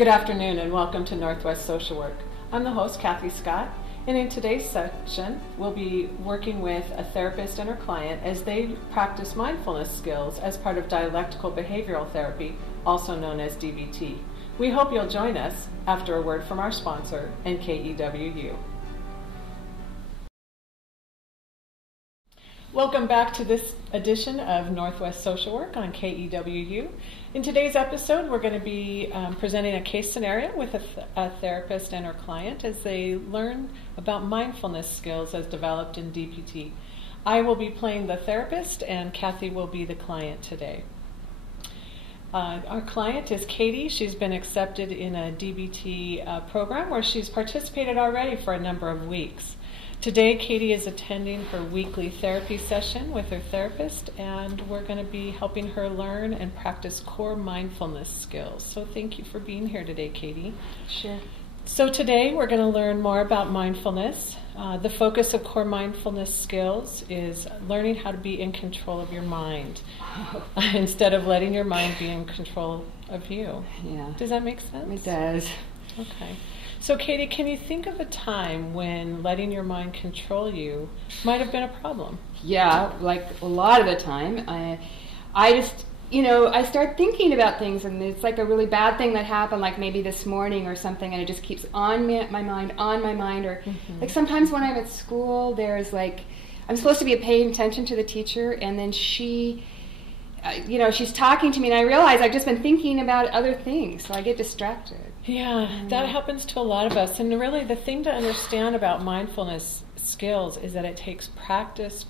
Good afternoon and welcome to Northwest Social Work. I'm the host, Kathy Scott, and in today's section, we'll be working with a therapist and her client as they practice mindfulness skills as part of dialectical behavioral therapy, also known as DBT. We hope you'll join us after a word from our sponsor, NWSW. Welcome back to this edition of Northwest Social Work on KEWU. In today's episode, we're going to be presenting a case scenario with a therapist and her client as they learn about mindfulness skills as developed in DBT. I will be playing the therapist and Kathy will be the client today. Our client is Katie. She's been accepted in a DBT program where she's participated already for a number of weeks. Today, Katie is attending her weekly therapy session with her therapist, and we're going to be helping her learn and practice core mindfulness skills. So thank you for being here today, Katie. Sure. So today, we're going to learn more about mindfulness. The focus of core mindfulness skills is learning how to be in control of your mind instead of letting your mind be in control of you. Yeah. Does that make sense? It does. Okay. So Katie, can you think of a time when letting your mind control you might have been a problem? Yeah, like a lot of the time. I just, I start thinking about things and it's like a really bad thing that happened, like maybe this morning or something, and it just keeps on my mind, or like sometimes when I'm at school, there's like, I'm supposed to be paying attention to the teacher and then she, she's talking to me and I realize I've just been thinking about other things, so I get distracted. Yeah, that happens to a lot of us. And really the thing to understand about mindfulness skills is that it takes practice.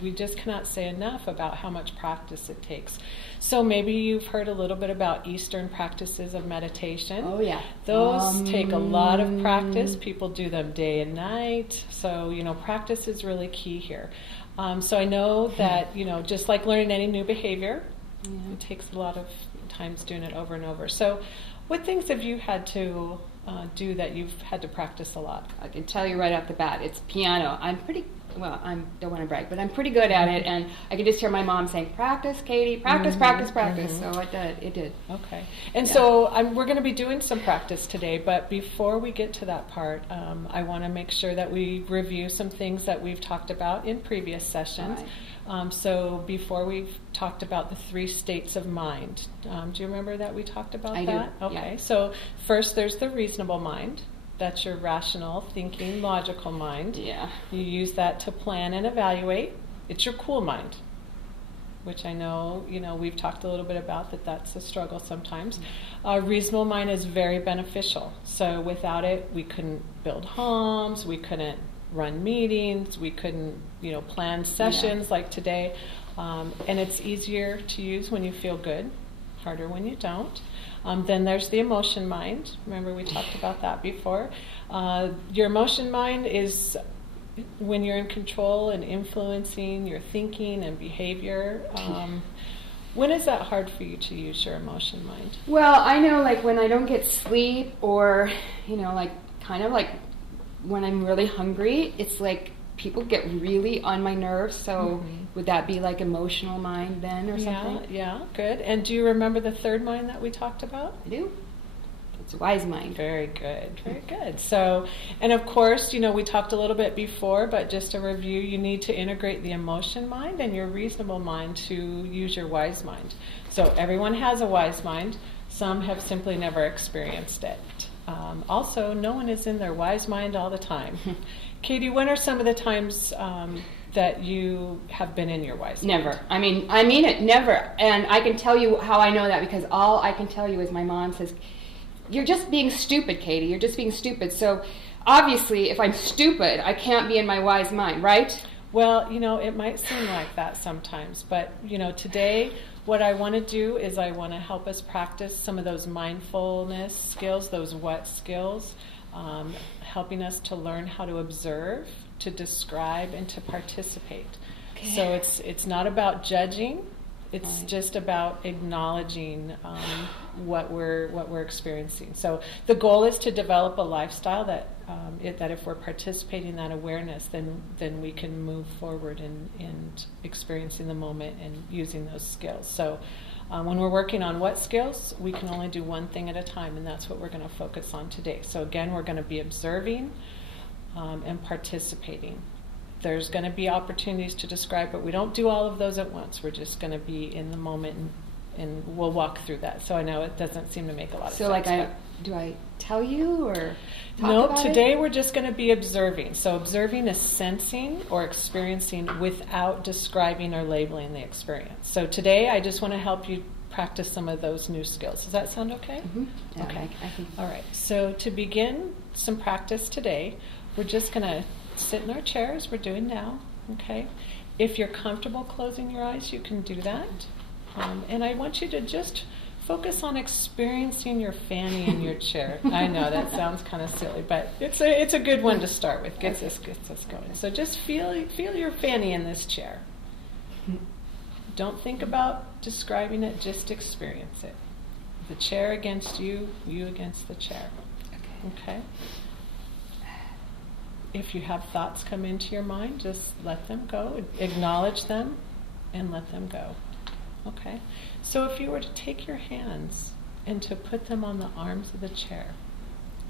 We just cannot say enough about how much practice it takes. So maybe you've heard a little bit about Eastern practices of meditation. Oh, yeah. Those take a lot of practice. People do them day and night. So, practice is really key here. So I know that, just like learning any new behavior, it takes a lot of times doing it over and over. So what things have you had to do that you've had to practice a lot? I can tell you right off the bat, it's piano. I don't want to brag, but I'm pretty good at it, and I can just hear my mom saying, practice, Katie, practice. So it did. Okay. And so we're going to be doing some practice today, but before we get to that part, I want to make sure that we review some things that we've talked about in previous sessions. Right. So before we've talked about the 3 states of mind. Do you remember that we talked about I that? do. Okay. Yeah. So first there's the reasonable mind. That's your rational, thinking, logical mind. Yeah. You use that to plan and evaluate. It's your cool mind, which I know, we've talked a little bit about that's a struggle sometimes. Reasonable mind is very beneficial. So without it, we couldn't build homes, we couldn't run meetings, we couldn't, plan sessions like today. And it's easier to use when you feel good, harder when you don't. Then there's the emotion mind. Remember we talked about that before. Your emotion mind is when you're in control and influencing your thinking and behavior. When is that hard for you to use your emotion mind? Well, I know like when I don't get sleep or, kind of like when I'm really hungry, it's like people get really on my nerves, so would that be like emotional mind then or something? Yeah, good. And do you remember the third mind that we talked about? I do. It's wise mind. Very good, very good. So, and of course, we talked a little bit before, but just to review, you need to integrate the emotion mind and your reasonable mind to use your wise mind. So everyone has a wise mind. Some have simply never experienced it. Also, no one is in their wise mind all the time. Katie, when are some of the times that you have been in your wise mind? Never. I mean it, never. And I can tell you how I know that because all I can tell you is my mom says, you're just being stupid, Katie. You're just being stupid. So obviously, if I'm stupid, I can't be in my wise mind, right? Well, it might seem like that sometimes. But, today what I want to do is I want to help us practice some of those mindfulness skills, those what skills, helping us to learn how to observe, to describe, and to participate. Okay. So it's not about judging. It's just about acknowledging what we're experiencing. So the goal is to develop a lifestyle that if we're participating in that awareness, then we can move forward in experiencing the moment and using those skills. So When we're working on what skills, we can only do one thing at a time, and that's what we're going to focus on today. So again, we're going to be observing and participating. There's going to be opportunities to describe, but we don't do all of those at once. We're just going to be in the moment, and we'll walk through that. So I know it doesn't seem to make a lot of sense. So like do I tell you or talk no, about today it? We're just going to be observing. So observing is sensing or experiencing without describing or labeling the experience. So today I just want to help you practice some of those new skills. Does that sound okay? Mm-hmm. Yeah, okay. I think. All right. So to begin some practice today, we're just going to sit in our chairs. We're doing now. Okay. If you're comfortable closing your eyes, you can do that. And I want you to just focus on experiencing your fanny in your chair. I know that sounds kind of silly, but it's a good one to start with. Gets us going. So just feel your fanny in this chair. Don't think about describing it, just experience it. The chair against you, you against the chair. Okay? If you have thoughts come into your mind, just let them go. Acknowledge them and let them go. Okay? So if you were to take your hands and to put them on the arms of the chair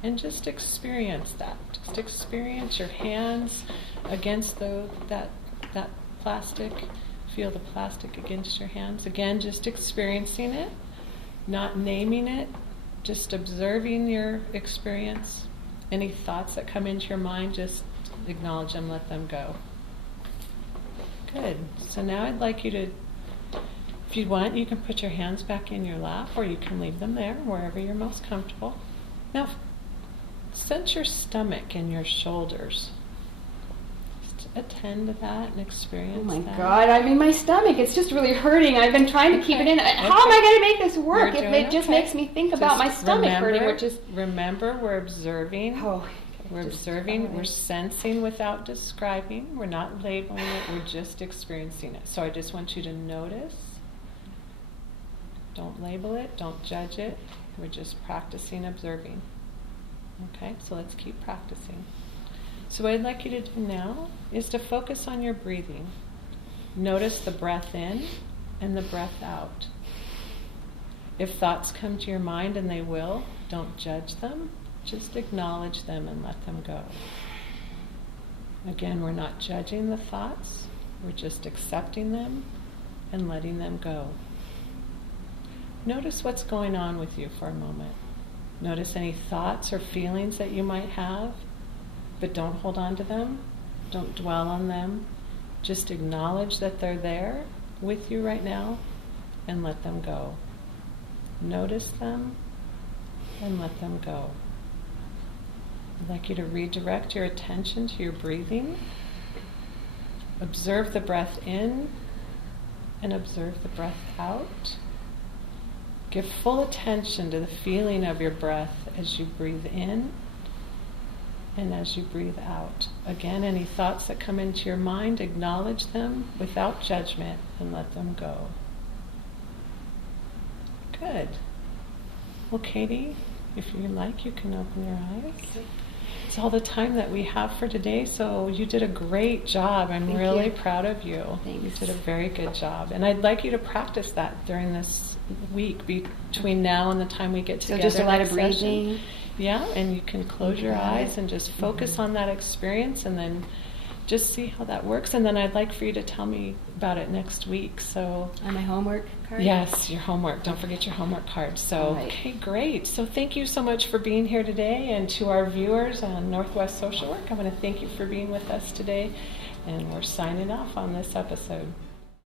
and just experience that. Just experience your hands against that plastic. Feel the plastic against your hands. Again, just experiencing it, not naming it, just observing your experience. Any thoughts that come into your mind, just acknowledge them, let them go. Good. So now I'd like you to, if you want, you can put your hands back in your lap, or you can leave them there, wherever you're most comfortable. Now, sense your stomach and your shoulders. Just attend to that and experience that. Oh my God, I mean my stomach, it's just really hurting. I've been trying to keep it in. How am I going to make this work if it just makes me think about my stomach hurting, which is... Remember, we're observing. Oh, we're observing, we're sensing without describing. We're not labeling it, we're just experiencing it. So I just want you to notice. Don't label it, don't judge it. We're just practicing observing. Okay, so let's keep practicing. So what I'd like you to do now is to focus on your breathing. Notice the breath in and the breath out. If thoughts come to your mind, and they will, don't judge them. Just acknowledge them and let them go. Again, we're not judging the thoughts. We're just accepting them and letting them go. Notice what's going on with you for a moment. Notice any thoughts or feelings that you might have, but don't hold on to them. Don't dwell on them. Just acknowledge that they're there with you right now and let them go. Notice them and let them go. I'd like you to redirect your attention to your breathing. Observe the breath in and observe the breath out. Give full attention to the feeling of your breath as you breathe in and as you breathe out. Again, any thoughts that come into your mind, acknowledge them without judgment and let them go. Good. Well, Katie, if you like, you can open your eyes. It's all the time that we have for today, so you did a great job. I'm really proud of you. Thanks. You did a very good job. And I'd like you to practice that during this week between now and the time we get together. So just a lot of next breathing. session. Yeah, and you can close your eyes and just focus on that experience and then just see how that works. And then I'd like for you to tell me about it next week. So on my homework card? Yes, your homework. Don't forget your homework card. So, okay, great. So thank you so much for being here today. And to our viewers on Northwest Social Work, I want to thank you for being with us today. And we're signing off on this episode.